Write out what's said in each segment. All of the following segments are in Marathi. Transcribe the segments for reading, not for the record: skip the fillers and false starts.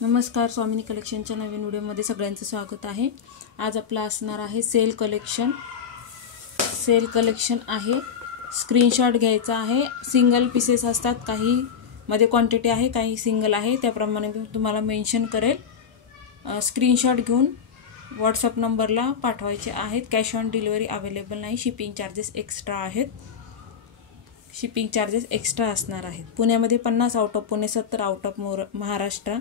नमस्कार, स्वामिनी कलेक्शनच्या नवीन व्हिडिओमध्ये सगळ्यांचं स्वागत आहे। आज आपला असणार आहे सेल कलेक्शन आहे। स्क्रीनशॉट घ्यायचा आहे। सिंगल पीसेस असतात, काही मध्ये क्वांटिटी आहे, काही सिंगल आहे, त्याप्रमाणे मी तुम्हाला मेन्शन करेल। स्क्रीनशॉट घेऊन व्हॉट्सअप नंबरला पाठवायचे आहेत। कॅश ऑन डिलिव्हरी अवेलेबल नाही, शिपिंग चार्जेस एक्स्ट्रा आहेत। शिपिंग चार्जेस एक्स्ट्रा असणार आहेत। पुण्यामध्ये 50, out of Pune 70, out of Maharashtra,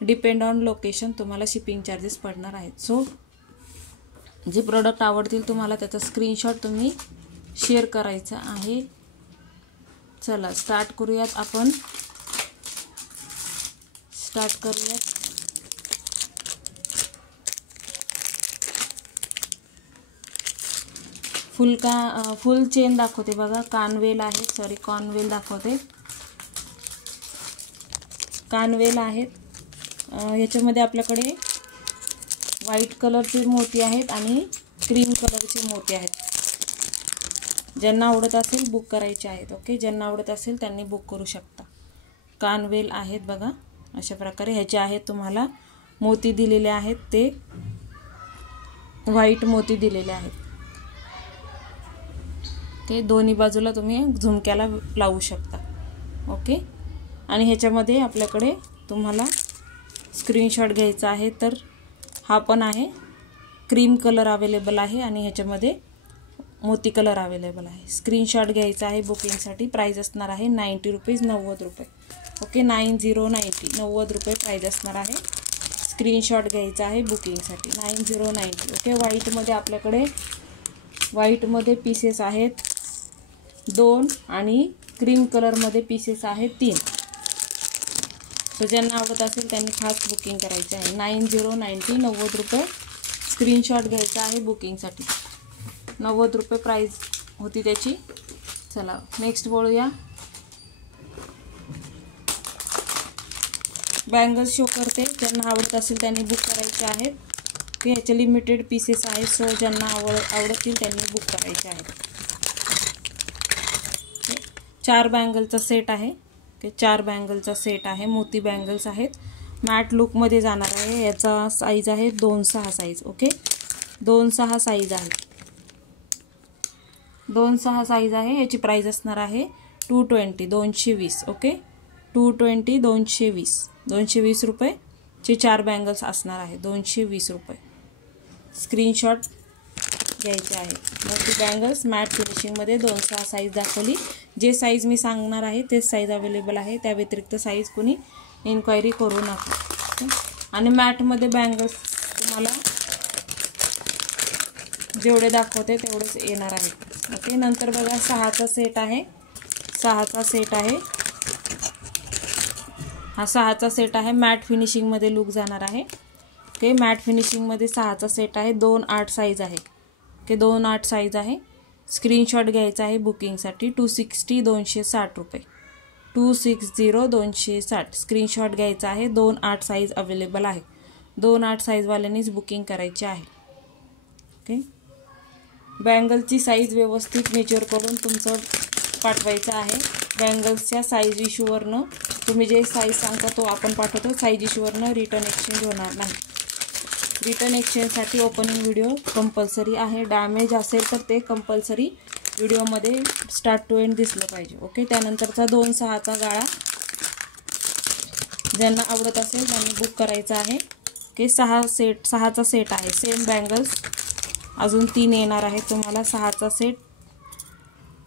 depend on location तुम्हाला शिपिंग चार्जेस पडणार आहेत। सो जे प्रोडक्ट आवडतील तुम्हाला त्याचा स्क्रीनशॉट तुम्ही शेअर करायचा आहे। चला स्टार्ट करूयात। आपण स्टार्ट करूयात। फुल चेन दाखवते बघा। कानवेल आहे, सॉरी कॉनवेल दाखवते। कानवेल आहेत। याच्यामध्ये आपल्याकडे व्हाईट कलरचे मोती आहेत आणि क्रीम कलरचे मोती आहेत। ज्यांना आवडत असेल बुक करायचे आहेत। ओके, ज्यांना आवडत असेल त्यांनी बुक करू शकता। कानवेल आहेत बघा, अशा प्रकारे ह्याचे आहेत। तुम्हाला मोती दिलेले आहेत, ते व्हाईट मोती दिलेले आहेत। ओके, दोन्ही बाजूला तुम्ही झुमक्याला लावू शकता। ओके, आणि ह्याच्यामध्ये आपल्याकडे तुम्हाला स्क्रीनशॉट घ्यायचा आहे, तर हा पण आहे। क्रीम कलर अवेलेबल आहे आणि ह्याच्यामध्ये मोती कलर अवेलेबल आहे। स्क्रीनशॉट घ्यायचा आहे बुकिंगसाठी। प्राइस असणार आहे 90 रुपीज, 90 रुपये। ओके, 90 90 रुपये प्राइस असणार आहे। स्क्रीनशॉट घ्यायचा आहे बुकिंगसाठी 9090। ओके, व्हाईटमध्ये आपल्याकडे व्हाईटमध्ये पीसेस आहेत 2 आणि क्रीम कलरमध्ये पीसेस आहेत 3। सो ज्यांना आवडत असेल त्यांनी खास बुकिंग करायचे आहे। 9090 90 रुपये स्क्रीनशॉट घ्यायचा आहे बुकिंगसाठी। 90 रुपये प्राइस होती त्याची। चला नेक्स्ट बोलूया। बँगल्स शो करते, ज्यांना आवडत असेल त्यांनी बुक करायचे आहेत। ह्याचे लिमिटेड पीसेस आहेत, सो ज्यांना आवडतील त्यांनी बुक करायचे आहेत। 4 बँगलचा सेट आहे। 4 बँगलचा सेट आहे। मोती बँगल्स आहेत। मॅट लुक मध्ये जाणार आहे। याचा साईज आहे 2-6 साईज। ओके, 2-6 साईज आहे। 2-6 साईज आहे। याची प्राइस असणार आहे 220 220। ओके, 220 220 रुपये चे 4 बँगल्स असणार आहे। 220 रुपये। स्क्रीनशॉट घ्यायचे आहे। मोती बँगल्स मॅट फिनिशिंग मध्ये 2-6 साईज दाखवली। जे साईज मी सांगणार आहे तेच साईज अवेलेबल आहे, त्या व्यतिरिक्त साईज कोणी इन्क्वायरी करू नका। आणि मॅट मध्ये बँगल्स तुम्हाला जेवढे दाखवते तेवढेच येणार आहेत। ओके, नंतर बघा 6चा सेट आहे। 6चा सेट आहे हा। 6चा सेट आहे। मॅट फिनिशिंग मध्ये लुक जाणार आहे। ओके, मॅट फिनिशिंग मध्ये 6चा सेट आहे। 2-8 साईज आहे। ओके, 2-8 साईज आहे। स्क्रीनशॉट घ्यायचा आहे बुकिंगसाठी 260 260 रुपये। 260 260 स्क्रीनशॉट घ्यायचा आहे। 2-8 साईज अवेलेबल आहे। 2-8 साईज वाल्यांनीच बुकिंग करायची आहे। ओके, बँगलची साईज व्यवस्थित मेजर करून तुमचं पाठवायचं आहे। बँगल्सच्या साईज इश्यूवरनं तुम्ही जे साईज सांगता तो आपण पाठवतो। साईज इश्यूवरनं रिटर्न एक्सचेंज होणार नाही। रिटर्न एक्सचेंजसाठी ओपनिंग व्हिडिओ कंपल्सरी आहे। डॅमेज असेल तर ते कंपल्सरी व्हिडिओमध्ये स्टार्ट टू एंड दिसलं पाहिजे। ओके, त्यानंतरचा 2-6चा गाळा ज्यांना आवडत असेल त्यांनी बुक करायचा आहे। ओके, 6चा सेट आहे। सेम बँगल्स अजून 3 येणार आहेत तुम्हाला। 6चा सेट।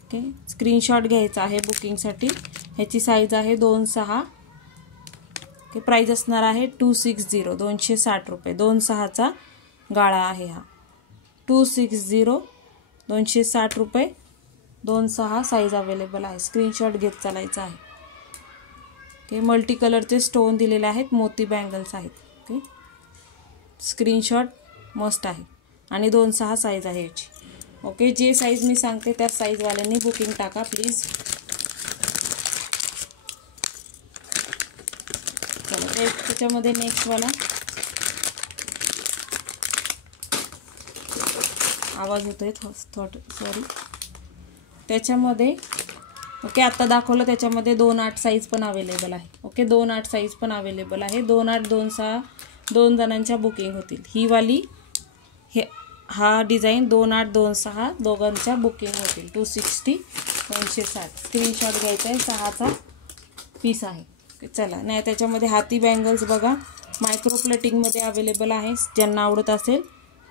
ओके, स्क्रीनशॉट घ्यायचा आहे बुकिंगसाठी। ह्याची साईज आहे 2-6। ओके, प्राइस असणार आहे 260 260 रुपये। 2-6चा गाळा आहे हा। 260 260 रुपये। 2-6 साईज अवेलेबल आहे। स्क्रीनशॉट घेत चालायचा आहे। ओके, मल्टी कलरचे स्टोन दिलेले आहेत। मोती बँगल्स आहेत। ओके, स्क्रीनशॉट मस्ट आहे आणि 2-6 साईज आहे याची। ओके, जे साईज मी सांगते त्या साईजवाल्यांनी बुकिंग टाका प्लीज। चला त्याच्यामध्ये नेक्स्टवाला आवाज होतोय सॉरी। त्याच्यामध्ये ओके, आता दाखवलं त्याच्यामध्ये 2-8 साईज पण अवेलेबल आहे. ओके, 2-8 साईज पण अवेलेबल आहे. 2-8, 2-6 2 जणांच्या बुकिंग होतील. ही वाली हा डिझाईन 2-8, 2-6 दोघांच्या बुकिंग होतील. 260, 260. स्क्रीनशॉट घ्यायचा आहे. 6चा पीस आहे. चला, नाही त्याच्यामध्ये हाती बँगल्स बघा मायक्रो प्लेटिंगमध्ये अवेलेबल आहे. ज्यांना आवडत असेल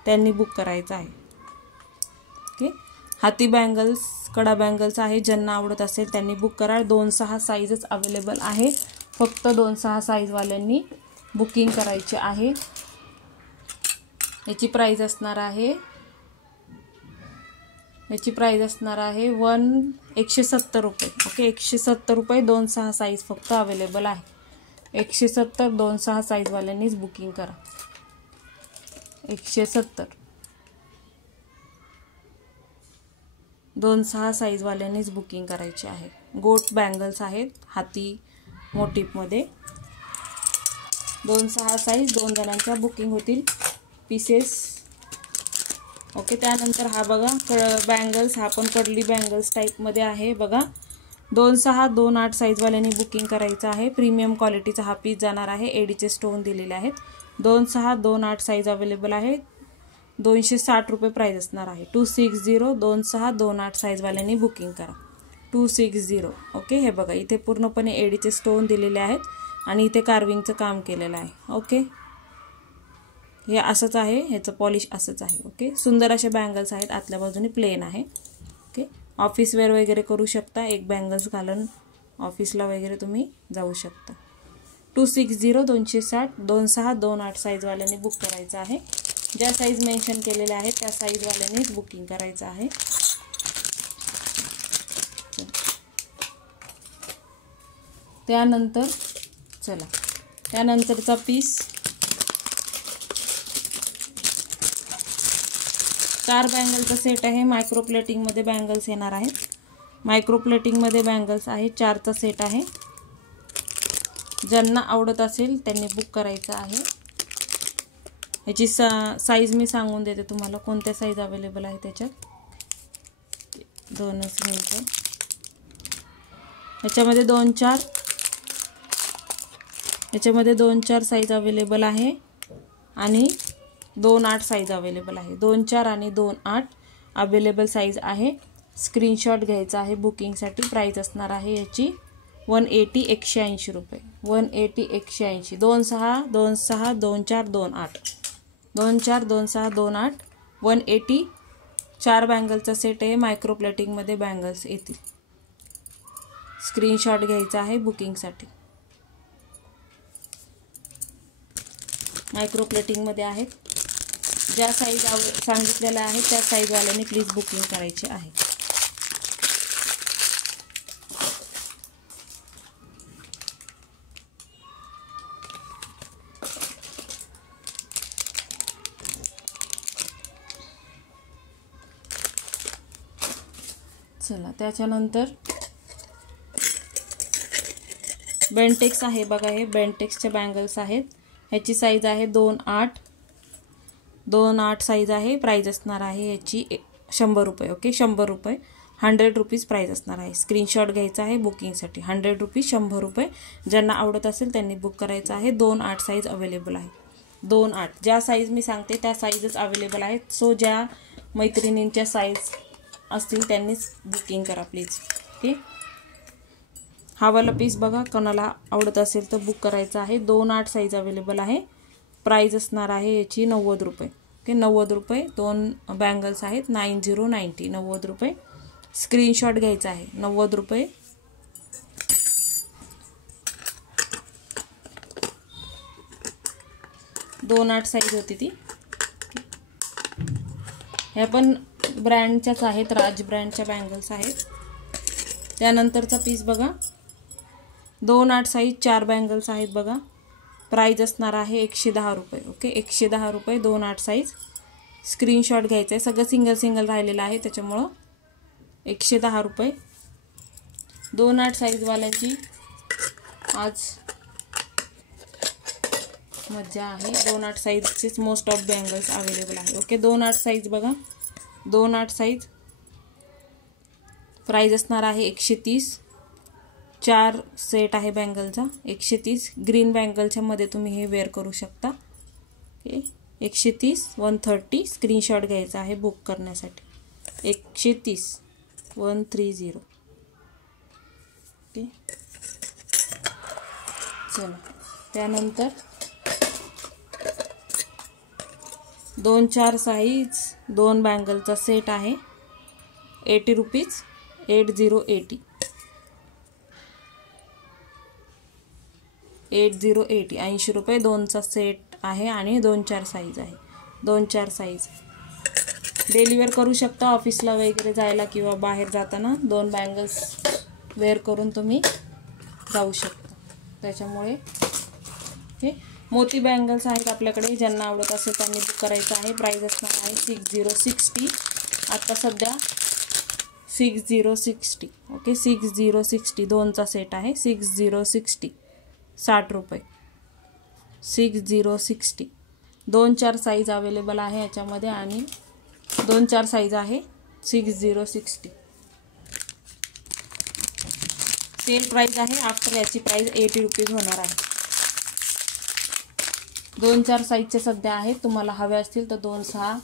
त्यांनी बुक करायचं आहे. ओके, हाती बँगल्स, कडा बँगल्स आहे. ज्यांना आवडत असेल त्यांनी बुक करा. 2-6 साईजच अवेलेबल आहे. फक्त 2-6 साईजवाल्यांनी बुकिंग करायचे आहे. याची प्राईज असणार आहे 170 रुपये. ओके, 170 रुपये. 2-6 साईज फक्त अवेलेबल आहे. 170, 2-6 साईजवाल्यांनीच बुकिंग करा. 170, 2-6 साईजवाल्यांनीच बुकिंग करायची आहे. गोट बँगल्स आहेत हाती मोटिफमध्ये. 2-6 साईज 2 जणांच्या बुकिंग होतील पीसेस. ओके, त्यानंतर हा बघा बँगल्स, हा पण कडली बँगल्स टाईपमध्ये आहे बघा. 2-6, 2-8 साईजवाल्यांनी बुकिंग करायचं आहे. प्रीमियम क्वालिटीचा हा पीस जाणार आहे. एडीचे स्टोन दिलेले आहेत. 2-6, 2-8 साईज अवेलेबल आहे. 260 रुपये प्राईज असणार आहे. 260, 2-6, 2-8 साईजवाल्यांनी बुकिंग करा. 260. ओके, हे बघा इथे पूर्णपणे एडीचे स्टोन दिलेले आहेत आणि इथे कार्विंगचं काम केलेलं आहे. ओके, हे असंच आहे, ह्याचं पॉलिश असंच आहे. ओके, सुंदर असे बँगल्स आहेत. आतल्या बाजूने प्लेन आहे. ओके, ऑफिस वेअर वगैरे करू शकता. एक बँगल्स घालून ऑफिसला वगैरे तुम्ही जाऊ शकता. 260, 260, 2-6, 2-8 साईजवाल्यांनी बुक करायचं आहे. ज्या साईज मेन्शन केलेल्या आहेत त्या साईजवाल्यांनीच बुकिंग करायचं आहे. त्यानंतर चला, त्यानंतरचा पीस 4 बँगलचा सेट आहे. मायक्रो प्लेटिंगमध्ये बँगल्स येणार आहेत. मायक्रो प्लेटिंगमध्ये बँगल्स आहे. 4चा सेट आहे. ज्यांना आवडत असेल त्यांनी बुक करायचं आहे. याची साईज मी सांगून देते तुम्हाला कोणत्या साईज अवेलेबल आहे त्याच्यात. 2च मिनिटं. याच्यामध्ये 2-4 साईज अवेलेबल आहे आणि 2-8 साईज अवेलेबल आहे. 2-4 आणि 2-8 अवेलेबल साईज आहे. स्क्रीनशॉट घ्यायचा आहे बुकिंगसाठी. प्राईस असणार आहे याची 180, 180 रुपये. 180, 180. 2-6, 2-6, 2-4, 2-8. 2-4, 2-6, 2-8, 180. 4 बँगलचा सेट आहे. मायक्रो प्लेटिंगमध्ये बँगल्स येतील. स्क्रीनशॉट घ्यायचा आहे बुकिंगसाठी. मायक्रो प्लेटिंगमध्ये आहेत. ज्या साईज सांगितलेल्या आहेत त्या साईजवाल्यांनी प्लीज बुकिंग करायची आहे. चला, त्याच्यानंतर बेंटेक्स आहे बघा. हे बेंटेक्सचे बँगल्स आहेत. ह्याची साईज आहे 2-8. 2-8 साईज आहे. प्राईज असणार आहे याची 100 रुपये. ओके, 100 रुपये. 100 रुपीज प्राईज असणार आहे. स्क्रीनशॉट घ्यायचा आहे बुकिंगसाठी. 100 रुपीज, 100 रुपये. ज्यांना आवडत असेल त्यांनी बुक करायचं आहे. 2-8 साईज अवेलेबल आहे. 2-8 ज्या साईज मी सांगते त्या साईजच अवेलेबल आहेत. सो ज्या मैत्रिणींच्या साईज असतील त्यांनीच बुकिंग करा प्लीज. ओके, हा वाला पीस बघा कोणाला आवडत असेल तर बुक करायचा आहे. 2-8 साईज अवेलेबल आहे. प्राईज असणार आहे याची 90 रुपये. ओके, 90 रुपये. 2 बँगल्स आहेत. 9090, 90 रुपये. स्क्रीनशॉट घ्यायचा आहे. 90 रुपये. दोन 8 साईज होती ती. ह्या पण ब्रँडच्याच आहेत. राज ब्रँडच्या बँगल्स आहेत. त्यानंतरचा पीस बघा. 2-8 साईज 4 बँगल्स आहेत बघा. प्राईज असणार आहे 110 रुपये. ओके, 110 रुपये. 2-8 साईज. स्क्रीनशॉट घ्यायचा आहे. सगळं सिंगल सिंगल राहिलेलं आहे त्याच्यामुळं 110 रुपये. 2-8 साईजवाल्याची आज मजा आहे. 2-8 साईजचेच मोस्ट ऑफ बँगल्स अवेलेबल आहे. ओके, 2-8 साईज बघा. 2-8 साईज प्राइस असणार आहे 130. 4 सेट आहे बँगलचा 130. ग्रीन बँगलच्या मध्ये तुम्ही हे वेअर करू शकता. ओके 130 130 स्क्रीनशॉट घ्यायचा आहे बुक करण्यासाठी. 130 130. ओके चला. त्यानंतर 2-4 साईज 2 बँगलचा सेट आहे 80 रुपीज. 8080 80 रुपये 2चा सेट आहे आणि 2-4 साईज आहे. 2-4 साईज डेली वेअर करू शकता. ऑफिसला वगैरे जायला किंवा बाहेर जाताना 2 बँगल्स वेअर करून तुम्ही जाऊ शकता. त्याच्यामुळे हे मोती बँगल्स आहेत आपल्याकडे. ज्यांना आवडत असेल त्यांनी बुक करायचं आहे. प्राइस असणार आहे 6060. आता सध्या 6060. ओके 6060 2चा सेट आहे 6060 60 रुपये. 6060 2-4 साईज अवेलेबल आहे याच्यामध्ये आणि 2-4 साईज आहे 6060. सेल प्राइस आहे. आफ्टर याची प्राइस 80 रुपीज होणार आहे. 2-4 साईजचे सध्या आहेत. तुम्हाला हवे असतील तर 2-6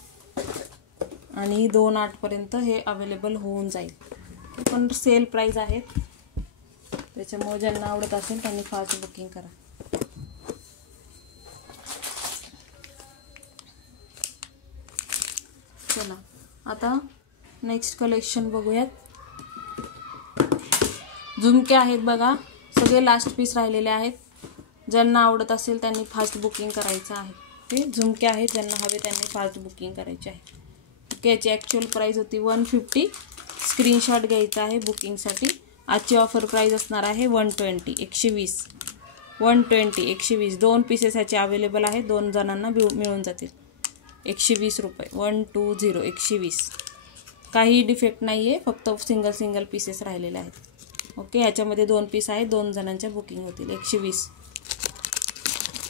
आणि 2-8 पर्यंत हे अवेलेबल होऊन जाईल. पण सेल प्राइस आहेत त्याच्यामुळे ज्यांना आवडत असेल त्यांनी फास्ट बुकिंग करा. चला आता नेक्स्ट कलेक्शन बघूयात. झुमके आहेत बघा. सगळे लास्ट पीस राहिलेले आहेत. ज्यांना आवडत असेल त्यांनी फास्ट बुकिंग करायचं आहे. ते झुमके आहेत. ज्यांना हवे त्यांनी फास्ट बुकिंग करायचे आहे. ओके याची ॲक्च्युअल प्राइस होती 150. स्क्रीनशॉट घ्यायचा आहे बुकिंगसाठी. आजची ऑफर प्राइस असणार आहे 120 120. 120 120 2 पीसेस ह्याचे अवेलेबल आहेत. 2 जणांना मिळून जातील. 120 रुपये. 120 120. काही डिफेक्ट नाही आहे. फक्त सिंगल पीसेस राहिलेले आहेत. ओके ह्याच्यामध्ये 2 पीस आहेत. 2 जणांच्या बुकिंग होतील. 120.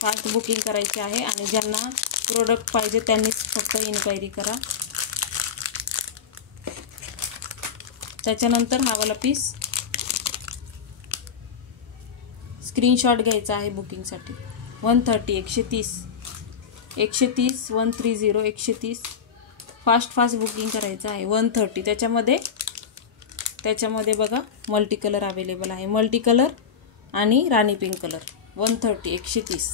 फास्ट बुकिंग करायची आहे आणि ज्यांना प्रोडक्ट पाहिजे त्यांनीच फक्त इन्क्वायरी करा. त्याच्यानंतर हा वाला पीस स्क्रीनशॉट घ्यायचा आहे बुकिंगसाठी. 130 130 130 130 130. फास्ट बुकिंग करायचं आहे. 130 त्याच्यामध्ये बघा मल्टी कलर अवेलेबल आहे. मल्टी कलर आणि राणी पिंक कलर. 130 130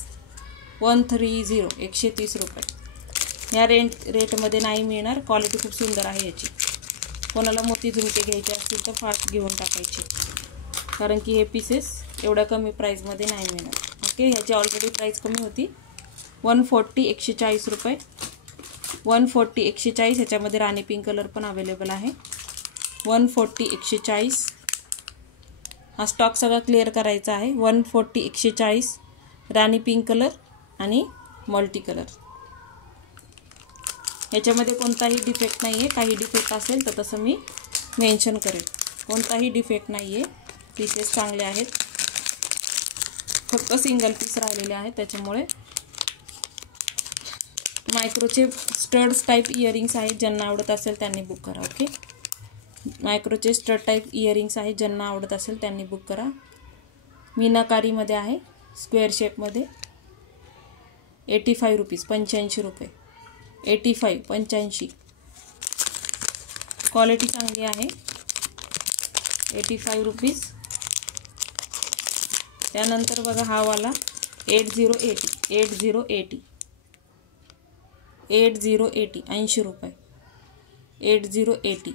130 130 रुपये. या रेटमध्ये नाही मिळणार. क्वालिटी खूप सुंदर आहे याची. कोणाला मोती झुमके घ्यायचे असतील तर फास्ट घेऊन टाकायचे कारण की हे पीसेस एवढ्या कमी प्राईजमध्ये नाही मिळणार. ओके ह्याची ऑलरेडी प्राईस कमी होती. 140 140 रुपये. 140 140. ह्याच्यामध्ये राणी पिंक कलर पण अवेलेबल आहे. 140 140. हा स्टॉक सगळा क्लिअर करायचा आहे. 140 140 राणी पिंक कलर आणि मल्टी कलर. याच्यामध्ये कोणताही डिफेक्ट नाही आहे. काही डिफेक्ट असेल तर तसं मी मेन्शन करेन. कोणताही डिफेक्ट नाही आहे. पीसेस चांगले आहेत. फक्त सिंगल पीस राहिलेले आहेत. त्याच्यामुळे मायक्रोचे स्टड्स टाईप इयरिंग्स आहेत. ज्यांना आवडत असेल त्यांनी बुक करा. ओके मायक्रोचे स्टड टाईप इयरिंग्स आहेत. ज्यांना आवडत असेल त्यांनी बुक करा. मीनाकारीमध्ये आहे. स्क्वेअर शेपमध्ये. 85 रुपीज 85 रुपये. 85 85. क्वालिटी चांगली आहे. 85 रुपीज. त्यानंतर बघा हा वाला 8080 8080 8080 80 रुपये. 8080.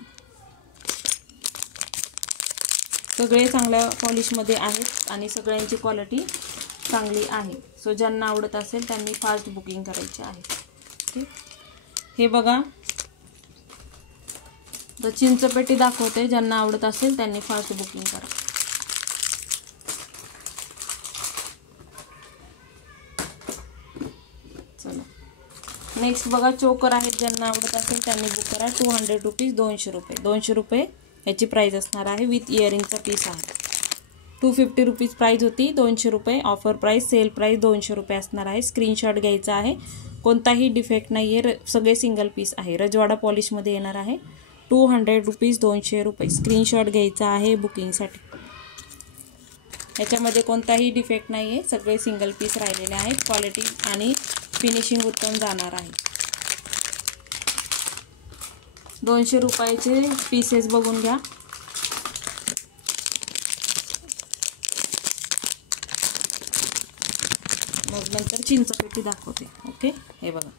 सगळे चांगल्या पॉलिशमध्ये आहेत आणि सगळ्यांची क्वालिटी चांगली आहे. सो ज्यांना आवडत असेल त्यांनी फास्ट बुकिंग करायचे आहे. ओके हे बघा तर चिंचपेटी दाखवते. ज्यांना आवडत असेल त्यांनी फास्ट बुकिंग करा. चला नेक्स्ट बघा चोकर आहेत. ज्यांना आवडत असेल त्यांनी बुक करा. 200 रुपीज 200 रुपये. 200 रुपये याची प्राइस असणार आहे. विथ इयरिंगचा पीस आहे. 250 रुपीज प्राइस होती. 200 रुपये ऑफर प्राइस. सेल प्राइस 200 रुपये असणार आहे. स्क्रीनशॉट घ्यायचा आहे. कोणताही डिफेक्ट नाही आहे. सगळे सिंगल पीस आहे. रजवाडा पॉलिशमध्ये येणार आहे. 200 रुपीज, 200 रुपये. स्क्रीनशॉट घ्यायचा आहे बुकिंगसाठी. याच्यामध्ये कोणताही डिफेक्ट नाही आहे, सगळे सिंगल पीस राहिलेले आहेत. क्वालिटी आणि फिनिशिंग उत्तम जाणार आहे. 200 रुपयाचे पीसेस बघून घ्या. मग नंतर चिंचपेटी दाखवते. ओके, हे बघा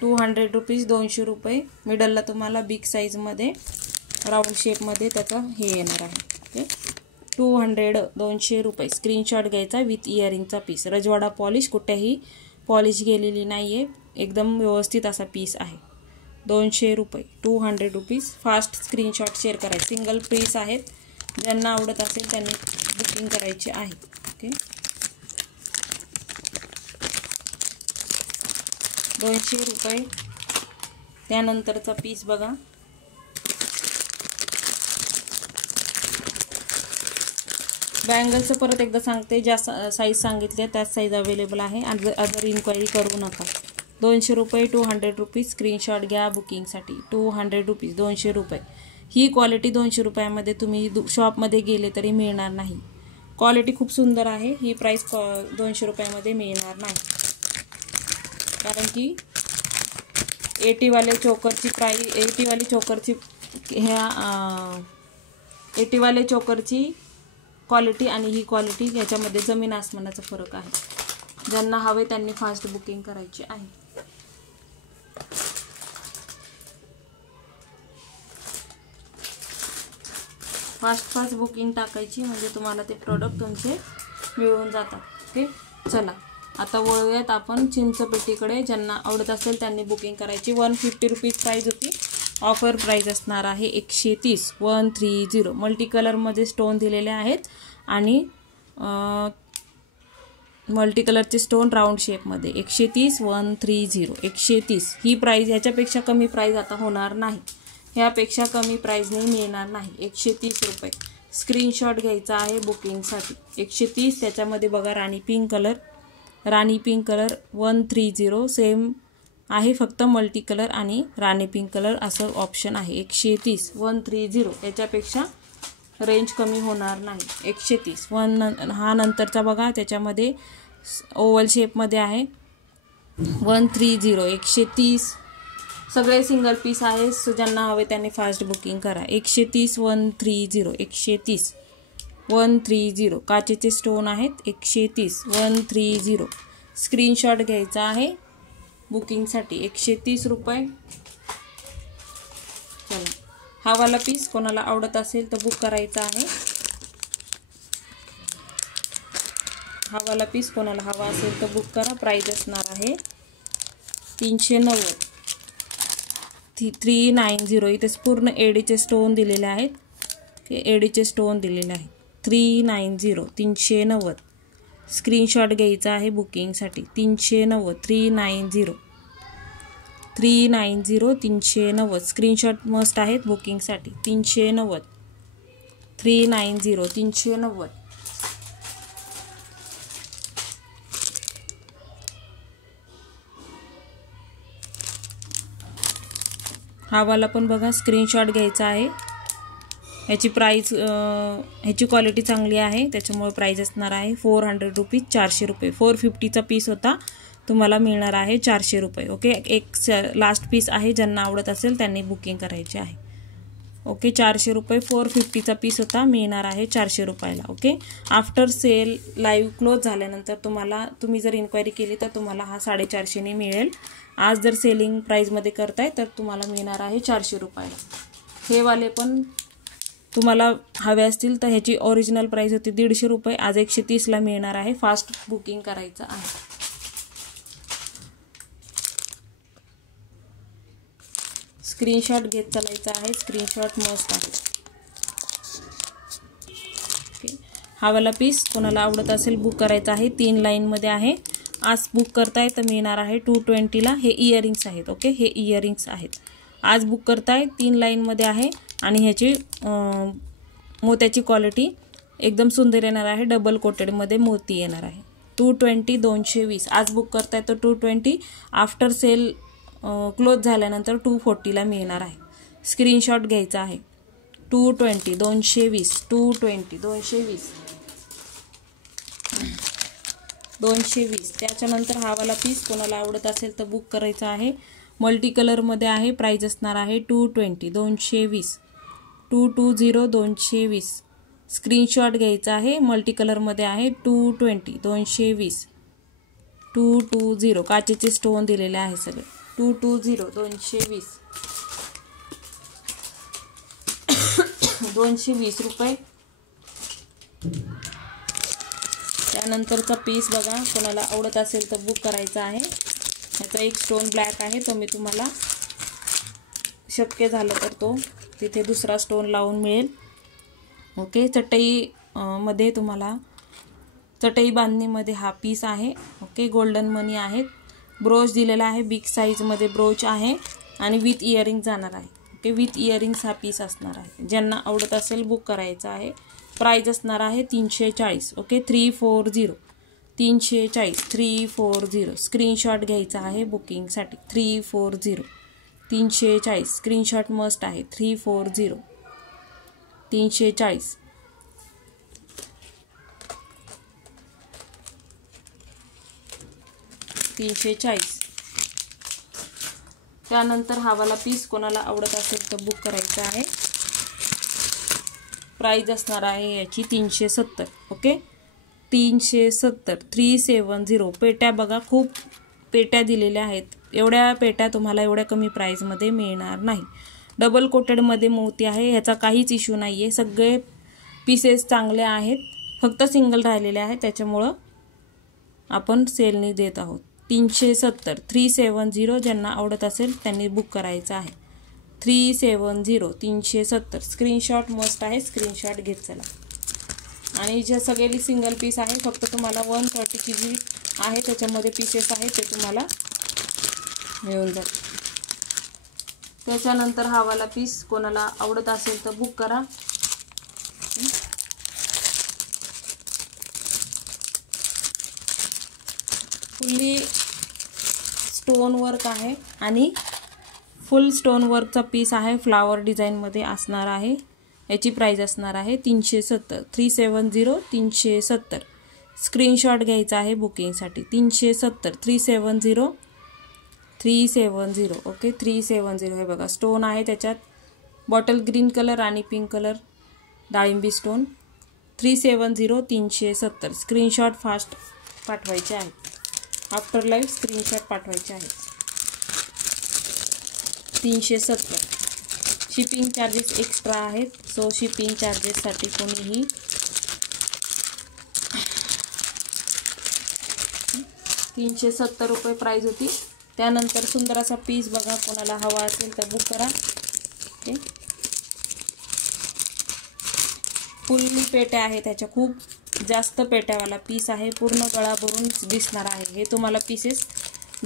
200 रुपीज, 200 रुपये. मिडलला तुम्हाला बिग साईजमध्ये राऊंड शेपमध्ये त्याचा हे येणार आहे. ओके, 200, 200 रुपये. स्क्रीनशॉट घ्यायचा विथ इयरिंगचा पीस. रजवाडा पॉलिश, कुठेही पॉलिश गेलेली नाही आहे, एकदम व्यवस्थित असा पीस आहे. 200 रुपये, 200 रुपीज. फास्ट स्क्रीनशॉट शेअर करायचे. सिंगल पीस आहेत, ज्यांना आवडत असेल त्यांनी बुकिंग करायची आहे. ओके, 200 रुपये. त्यानंतरचा पीस बघा, बँगलचं परत एकदा सांगते, ज्या साईज सांगितले त्याच साईज अवेलेबल आहे. अदर इन्क्वायरी करू नका. 200 रुपये, 200 रुपीज. स्क्रीनशॉट घ्या बुकिंगसाठी. 200 रुपीज, 200 रुपये. ही क्वालिटी 200 रुपयामध्ये तुम्ही शॉपमध्ये गेले तरी मिळणार नाही. क्वालिटी खूप सुंदर आहे. ही प्राईस 200 रुपयामध्ये मिळणार नाही, कारण की 80वाले चोकरची प्राईस, 80वाली चोकरची ह्या 80वाले चोकरची क्वालिटी आणि ही क्वालिटी याच्यामध्ये जमीन आसमानाचा फरक आहे. ज्यांना हवे त्यांनी फास्ट बुकिंग करायची आहे. फास्ट बुकिंग टाकायची, म्हणजे तुम्हाला ते प्रोडक्ट तुमचे मिळून जातात. ओके, चला आता वळूयात आपण चिंचपेटीकडे. ज्यांना आवडत असेल त्यांनी बुकिंग करायची. 150 रुपीज प्राईज होती. ऑफर प्राईज असणार आहे 130. 130. मल्टी कलरमध्ये स्टोन दिलेले आहेत आणि मल्टी कलरचे स्टोन राऊंड शेपमध्ये. 130, 130, 130. ही प्राईज, ह्याच्यापेक्षा कमी प्राईज आता होणार नाही. ह्यापेक्षा कमी प्राईजने मिळणार नाही. 130 रुपये. स्क्रीनशॉट घ्यायचा आहे बुकिंगसाठी. 130. त्याच्यामध्ये बघा राणी पिंक कलर, राणी पिंक कलर 130. सेम आहे, फक्त मल्टी कलर आणि राणी पिंक कलर असं ऑप्शन आहे. 130, 130. याच्यापेक्षा रेंज कमी होणार नाही. 130. हा नंतरचा बघा, त्याच्यामध्ये ओव्हल शेपमध्ये आहे. 130, 130. सगळे सिंगल पीस आहे, सो ज्यांना हवे त्यांनी फास्ट बुकिंग करा. 130, 130, 130, 130. काचेचे स्टोन आहेत. 130, 130. स्क्रीनशॉट घ्यायचा आहे बुकिंगसाठी. 130 रुपये. चला, हा वाला पीस कोणाला आवडत असेल तर बुक करायचा आहे. हा वाला पीस कोणाला हवा असेल तर बुक करा. प्राईज असणार आहे 390. 390. इथे पूर्ण एडीचे स्टोन दिलेले आहेत. एडीचे स्टोन दिलेले आहेत. 390, 390. स्क्रीनशॉट घ्यायचा आहे बुकिंगसाठी. 390, 390, 390, 390. स्क्रीनशॉट मस्ट आहेत बुकिंगसाठी. 390, 390, 390. हा वाला पण बघा, स्क्रीनशॉट घ्यायचा आहे. ह्याची प्राईस, ह्याची क्वालिटी चांगली आहे, त्याच्यामुळे प्राईस असणार आहे 400 रुपीज, 400 रुपये. 450चा पीस होता, तुम्हाला मिळणार आहे 400 रुपये. ओके, एक लास्ट पीस आहे, ज्यांना आवडत असेल त्यांनी बुकिंग करायची आहे. ओके, 400 रुपये. 450चा पीस होता, मिळणार आहे 400 रुपयाला. Okay, after sale live close झाल्यानंतर तुम्ही जर इन्क्वायरी केली तर तुम्हाला हा 450ने मिळेल. आज जर सेलिंग प्राईजमध्ये करताय तर तुम्हाला मिळणार आहे 400 रुपयाला. हे वाले पण तुम्हाला हवे असतील तर ह्याची ओरिजिनल प्राईस होती 150 रुपये, आज 130ला मिळणार आहे. फास्ट बुकिंग करायचं आहे. स्क्रीनशॉट घेत चालायचा आहे. स्क्रीनशॉट मस्त आहे. ओके, हा वाला पीस कोणाला आवडत असेल बुक करायचा आहे. 3 लाईनमध्ये आहे. आज बुक करताय तर मिळणार आहे 220ला. हे इयरिंग्स आहेत. ओके, हे इयरिंग्स आहेत. आज बुक करताय 3 लाईनमध्ये आहे आणि ह्याची मोत्याची क्वालिटी एकदम सुंदर येणार आहे. डबल कोटेडमध्ये मोती येणार आहे. 220, 220. आज बुक करताय तर 220. आफ्टर सेल क्लोज झाल्यानंतर 240ला मिळणार आहे. स्क्रीनशॉट घ्यायचा आहे. 220 220 220 220. त्याच्यानंतर हा वाला पीस कोणाला आवडत असेल तर बुक करायचा आहे. मल्टी कलरमध्ये आहे. प्राइस असणार आहे 220 220 220 220. स्क्रीनशॉट घ्यायचा आहे. मल्टी कलरमध्ये आहे. 220 220 220. काचेचे स्टोन दिलेले आहे सगळे. 220 220 220 रुपये. त्यानंतरचा पीस बघा कोणाला आवडत असेल तर बुक करायचा आहे. ह्याचा एक स्टोन ब्लॅक आहे, तो मी तुम्हाला शक्य झालं तर तो तिथे दुसरा स्टोन लावून मिळेल. ओके. चटई मध्ये तुम्हाला चटई बांधणीमध्ये हा पीस आहे. ओके. गोल्डन मनी आहेत. ब्रोच दिलेला आहे. बिग साईजमध्ये ब्रोच आहे आणि विथ इयरिंग जाणार आहे. ओके. विथ इयरिंग्स हा पीस असणार आहे. ज्यांना आवडत असेल बुक करायचा आहे. प्राइस असणार आहे 340. ओके. 340 340 340. स्क्रीनशॉट घ्यायचा आहे बुकिंगसाठी. 340 340. स्क्रीनशॉट मस्ट आहे. 340 340. त्यानंतर हा वाला पीस कोणाला आवडत असेल तर बुक करायचा आहे. प्राइस असणार आहे याची 370. ओके. 370 370. पेट्या बघा खूप पेट्या दिलेल्या आहेत. एवढ्या पेट्या तुम्हाला एवढ्या कमी प्राइसमध्ये मिळणार नाही. डबल कोटेडमध्ये मोती आहे. ह्याचा काहीच इश्यू नाही आहे. सगळे पीसेस चांगले आहेत. फक्त सिंगल राहिलेले आहेत, त्याच्यामुळं आपण सेलनी देत आहोत. 370 370. ज्यांना आवडत असेल त्यांनी बुक करायचं आहे. 370 370. स्क्रीनशॉट मस्ट आहे. स्क्रीनशॉट घेत चला. आणि जे सगळे सिंगल पीस आहे, फक्त तुम्हाला 130 जी आहे त्याच्यामध्ये पीसेस आहेत ते तुम्हाला मिळून जाईल. त्याच्यानंतर हा वाला पीस कोणाला आवडत असेल तर बुक करा. फुल्ली स्टोन वर्क आहे आणि फुल स्टोन वर्कचा पीस आहे. फ्लावर डिझाईनमध्ये असणार आहे. याची प्राइस असणार आहे 370. 370 370. स्क्रीनशॉट घ्यायचा आहे बुकिंगसाठी. 370 370 370. ओके. 370. हे बघा स्टोन आहे त्याच्यात. बॉटल ग्रीन कलर आणि पिंक कलर डाळिंबी स्टोन. 370 370. स्क्रीनशॉट फास्ट पाठवायचे आहेत. आफ्टर लाईव्ह स्क्रीनशॉट पाठवायचे आहेत. 370. शिपिंग चार्जेस एक्स्ट्रा आहेत. सो शिपिंग चार्जेससाठी कोणीही 370 रुपये प्राइस होती. त्यानंतर सुंदर असा पीस बघा कोणाला हवा असेल तर बुक करा. ओके. फुल्ली पेट्या आहे त्याच्या. खूप जास्त पेट्यावाला पीस आहे. पूर्ण गळा भरून दिसणार आहे. हे तुम्हाला पीसेस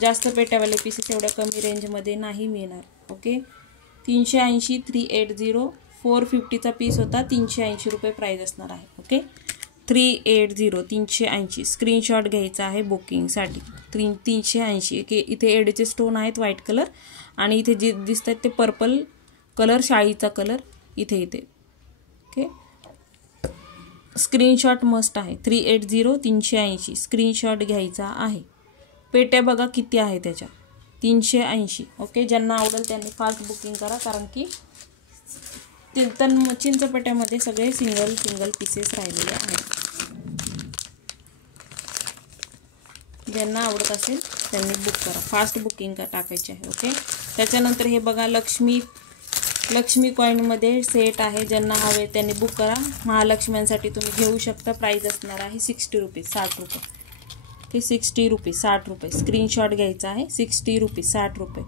जास्त पेट्यावाले पीसेस एवढ्या कमी रेंजमध्ये नाही मिळणार. ओके. 380 380. 450चा पीस होता. 380 रुपये प्राइस असणार आहे. ओके. 380 380. स्क्रीनशॉट घ्यायचा आहे बुकिंगसाठी. 380. इथे एडचे स्टोन आहेत व्हाईट कलर आणि इथे जे दिसतात ते पर्पल कलर, शाळीचा कलर इथे. ओके. स्क्रीनशॉट मस्ट आहे. 380 380. स्क्रीनशॉट घ्यायचा आहे. पेट्या बघा किती आहे त्याच्या. 380. ओके. ज्यांना आवडेल त्यांनी फास्ट बुकिंग करा, कारण की चिंचपेट्यामध्ये सगळे सिंगल पीसेस राहिलेले आहेत. ज्यांना आवडत असेल त्यांनी बुक करा. फास्ट बुकिंग टाकायचे आहे. ओके. त्याच्यानंतर हे बघा लक्ष्मी कॉईनमध्ये सेट आहे. ज्यांना हवे त्यांनी बुक करा. महालक्ष्म्यांसाठी तुम्ही घेऊ शकता. प्राइस असणार आहे 60 रुपीज 60 रुपये. ओके. 60 रुपीज 60 रुपये. स्क्रीनशॉट घ्यायचा आहे. 60 रुपीज 60 रुपये.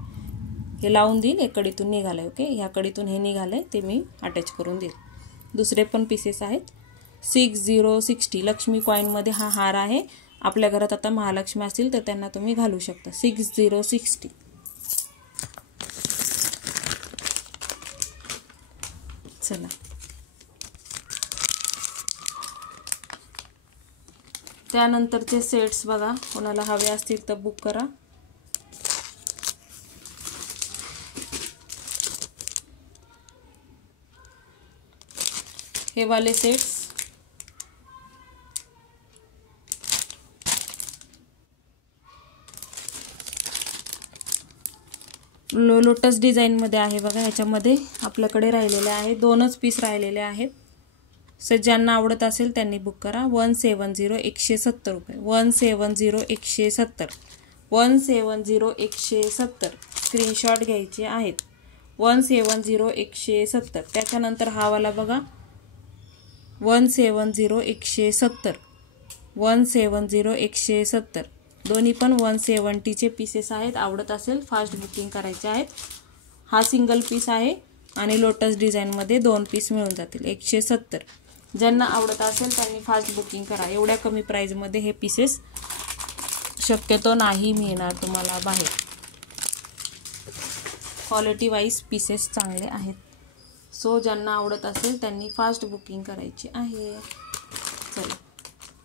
हे लावून देईन. एक कडीतून निघालं आहे. ओके. ह्या कडीतून हे निघालं आहे ते मी अटॅच करून देईन. दुसरे पण पीसेस आहेत. 6060. लक्ष्मी कॉईनमध्ये हा हार आहे. आपल्या घरात आता महालक्ष्मी असतील तर त्यांना तुम्ही घालू शकता. 6060. चला. त्यानंतरचे सेट्स बघा कोणाला हवे असतील तर बुक करा. हे वाले सेट्स लोटस डिझाईनमध्ये आहे बघा. ह्याच्यामध्ये आपल्याकडे राहिलेले आहे 2च पीस राहिलेले आहेत. सर ज्यांना आवडत असेल त्यांनी बुक करा. 170 170 रुपये. 170 170 170 170 स्क्रीनशॉट घ्यायचे आहेत. 170 170. त्याच्यानंतर हा वाला बघा 170 170 170 170. दोन्ही पण 170चे पीसेस आहेत. आवडत असेल फास्ट बुकिंग करायचे आहेत. हा सिंगल पीस आहे आणि लोटस डिझाईनमध्ये 2 पीस मिळून जातील. 170. ज्यांना आवडत असेल त्यांनी फास्ट बुकिंग करा. एवढ्या कमी प्राईजमध्ये हे पीसेस शक्यतो नाही मिळणार तुम्हाला बाहेर. क्वालिटी वाईज पीसेस चांगले आहेत. सो ज्यांना आवडत असेल त्यांनी फास्ट बुकिंग करायची आहे. चला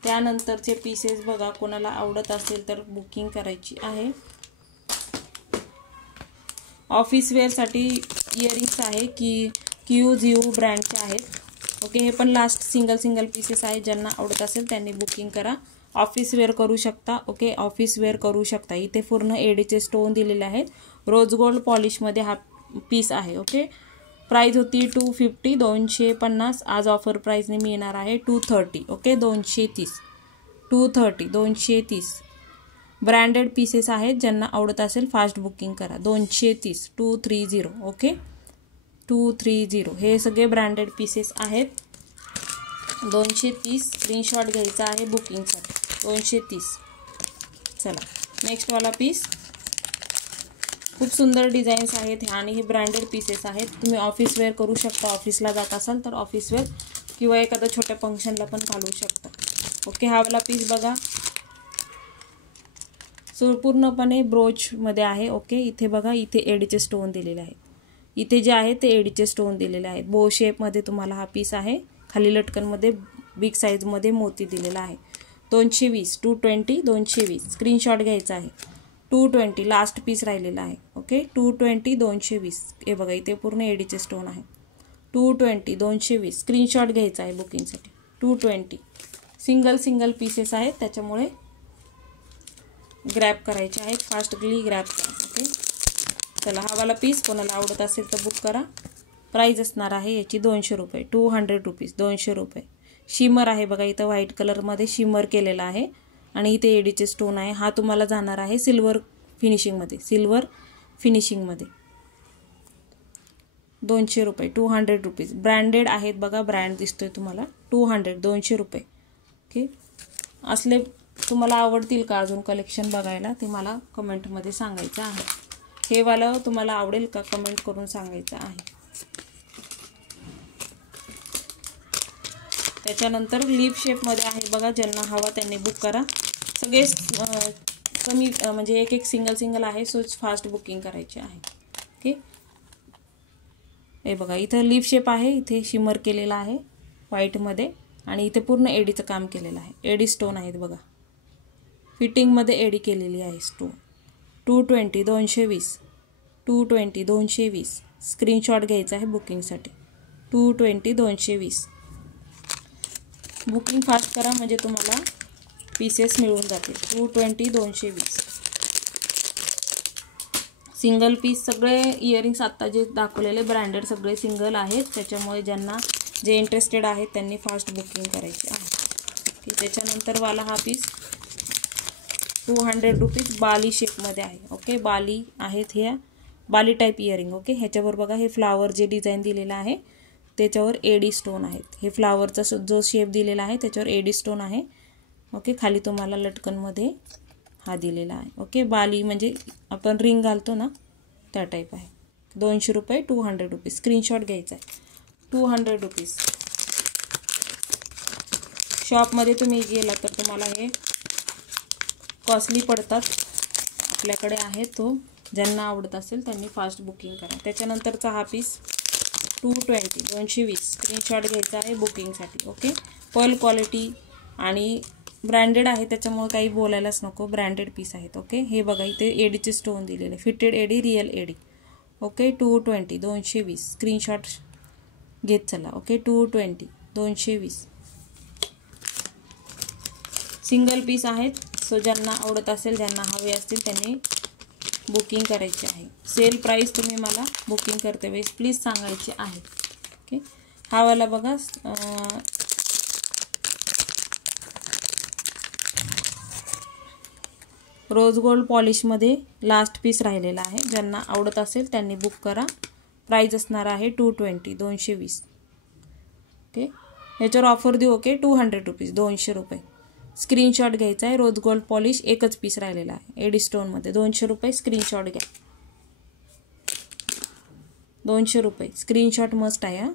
त्यानंतरचे पीसेस बघा. कोणाला आवडत असेल तर बुकिंग करायची आहे. ऑफिस वेअरसाठी इयरिंग्स आहे की QZU ब्रँडचे आहेत. ओके हे पण लास्ट सिंगल पीसेस आहे. ज्यांना आवडत असेल त्यांनी बुकिंग करा. ऑफिस वेअर करू शकता. ओके ऑफिस वेअर करू शकता. इथे पूर्ण एडीचे स्टोन दिलेले आहेत. रोज गोल्ड पॉलिशमध्ये हा पीस आहे. ओके प्राइस होती 250 250. आज ऑफर प्राइसने मिळणार आहे 230. ओके 230 230 230. ब्रँडेड पीसेस आहेत. ज्यांना आवडत असेल फास्ट बुकिंग करा. 230 230. ओके 230. हे सगळे ब्रँडेड पीसेस आहेत. 230 स्क्रीनशॉट घ्यायचा आहे बुकिंगसाठी. 230. चला नेक्स्ट वाला पीस. खूप सुंदर डिझाईन्स आहेत आणि हे ब्रँडेड पीसेस आहेत. तुम्ही ऑफिस वेअर करू शकता. ऑफिसला जात असाल तर ऑफिस वेअर किंवा एखाद्या छोट्या फंक्शनला पण घालू शकता. ओके हा वाला पीस बघा. सो पूर्णपणे ब्रोचमध्ये आहे. ओके इथे बघा. इथे एडीचे स्टोन दिलेले आहेत. इथे जे आहे ते एडीचे स्टोन दिलेले आहेत. बो शेपमध्ये तुम्हाला हा पीस आहे. खाली लटकनमध्ये बिग साईजमध्ये मोती दिलेला आहे. 220 220 220 स्क्रीनशॉट घ्यायचा आहे. 220 लास्ट पीस राहिलेला आहे. ओके 220 220. हे बघा इथे पूर्ण एडीचे स्टोन आहे. 220 220 स्क्रीनशॉट घ्यायचा आहे बुकिंगसाठी. 220 सिंगल पीसेस आहेत त्याच्यामुळे ग्रॅब करायचे आहेत. फास्टली ग्रॅब करा. ओके चला हा वाला पीस कोणाला आवडत असेल तर बुक करा. प्राइस असणार आहे याची 200 रुपये. 200 रुपीज 200 रुपये. शिमर आहे बघा इथं व्हाईट कलरमध्ये शिमर केलेला आहे आणि इथे एडीचे स्टोन आहे. हा तुम्हाला जाणार आहे सिल्वर फिनिशिंगमध्ये. 200 रुपये. 200 रुपीज. ब्रँडेड आहेत बघा. ब्रँड दिसतोय तुम्हाला. 200 रुपये. ओके असले तुम्हाला आवडतील का अजून कलेक्शन बघायला ते मला कमेंटमध्ये सांगायचं आहे. हे वाला तुम्हाला आवडेल का कमेंट करून सांगायचं आहे. त्याच्यानंतर लीफ शेपमध्ये आहे बघा. ज्यांना हवा त्यांनी बुक करा. सगळे कमी म्हणजे एक सिंगल आहे. सो फास्ट बुकिंग करायची आहे. ओके हे बघा इथं लीफ शेप आहे. इथे शिमर केलेला आहे व्हाईटमध्ये आणि इथे पूर्ण एडीचं काम केलेलं आहे. एडी स्टोन आहेत बघा. फिटिंगमध्ये एडी केलेली आहे स्टोन. 220 220 220 220 स्क्रीनशॉट घ्यायचा आहे बुकिंगसाठी. 220 220 बुकिंग फास्ट करा म्हणजे तुम्हाला पीसेस मिळून जातील. 220 220 सिंगल पीस. सगळे इयरिंग्स आत्ता जे दाखवलेले ब्रँडेड सगळे सिंगल आहेत. त्याच्यामुळे ज्यांना जे इंटरेस्टेड आहेत त्यांनी फास्ट बुकिंग करायची आहे. त्याच्यानंतर वाला हा पीस 200 रुपीज बाली शेपमध्ये आहे. ओके बाली आहेत. ह्या बाली टाईप इयरिंग. ओके ह्याच्यावर बघा हे फ्लावर जे डिझाईन दिलेलं आहे त्याच्यावर एडी स्टोन आहेत. हे फ्लावरचा जो शेप दिलेला आहे त्याच्यावर एडी स्टोन आहे. ओके खाली तुम्हाला लटकनमध्ये हा दिलेला आहे. ओके बाली म्हणजे आपण रिंग घालतो ना त्या टाईप आहे. 200 रुपये. 200 रुपीज स्क्रीनशॉट घ्यायचा आहे. 200 रुपीज. शॉपमध्ये तुम्ही गेला तर तुम्हाला हे कॉस्टली पडतात. आपल्याकडे आहे तो. ज्यांना आवडत असेल त्यांनी फास्ट बुकिंग करा. त्याच्यानंतरचा हा पीस 220 220 स्क्रीनशॉट घ्यायचा आहे बुकिंगसाठी. ओके पर्ल क्वालिटी आणि ब्रँडेड आहे त्याच्यामुळे काही बोलायलाच नको. ब्रँडेड पीस आहेत. ओके हे बघा इथे एडीचे स्टोन दिलेले. Fitted AD real AD. Okay 220 220 screenshot घेत चला. ओके 220 220. सिंगल पीस आहेत. सो ज्यांना आवडत असेल, ज्यांना हवे असतील त्यांनी बुकिंग करायची आहे. सेल प्राईस तुम्ही मला बुकिंग करते वेळेस प्लीज सांगायची आहे. ओके, हा वाला बघा रोज गोल्ड पॉलिशमध्ये लास्ट पीस राहिलेला आहे. ज्यांना आवडत असेल त्यांनी बुक करा. प्राईज असणार आहे 220, 220. ओके, ह्याच्यावर ऑफर देऊ. ओके, 200 रुपीज, 200 रुपये. स्क्रीनशॉट घ्यायचा आहे. रोज गोल्ड पॉलिश एकच पीस राहिलेला आहे एडी स्टोनमध्ये. 200 रुपये. स्क्रीनशॉट घ्या. 200 रुपये. स्क्रीनशॉट मस्ट आहे.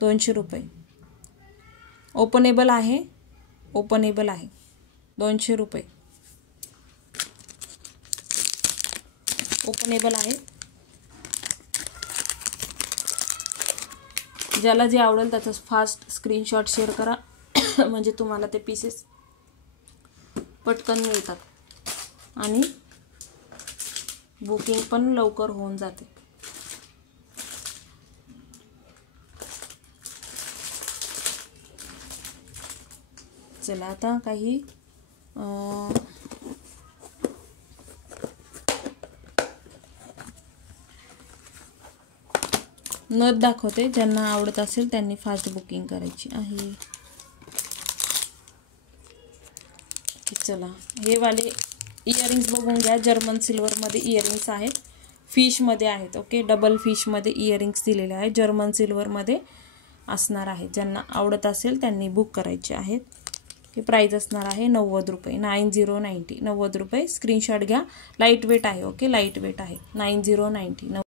200 रुपये. ओपनेबल आहे, ओपनेबल आहे. 200 रुपये. ओपनेबल आहे. ज्याला जे आवडेल त्याचं फास्ट स्क्रीनशॉट शेअर करा म्हणजे तुम्हाला ते पीसेस पटकन मिळतात आणि बुकिंग पण लवकर होऊन जाते. चला आता काही नथ दाखवते. ज्यांना आवडत असेल त्यांनी फास्ट बुकिंग करायची आहे. चला, हे वाले इयरिंग्स बघून घ्या. जर्मन सिल्वरमध्ये इयरिंग्स आहेत. फिशमध्ये आहेत. ओके, डबल फिशमध्ये इयरिंग्स दिलेले आहेत. जर्मन सिल्वरमध्ये असणार आहे. ज्यांना आवडत असेल त्यांनी बुक करायचे आहेत. हे प्राईज असणार आहे 90 रुपये. 9090 रुपये. स्क्रीनशॉट घ्या. लाईट वेट आहे. ओके, लाईट वेट आहे. 9090.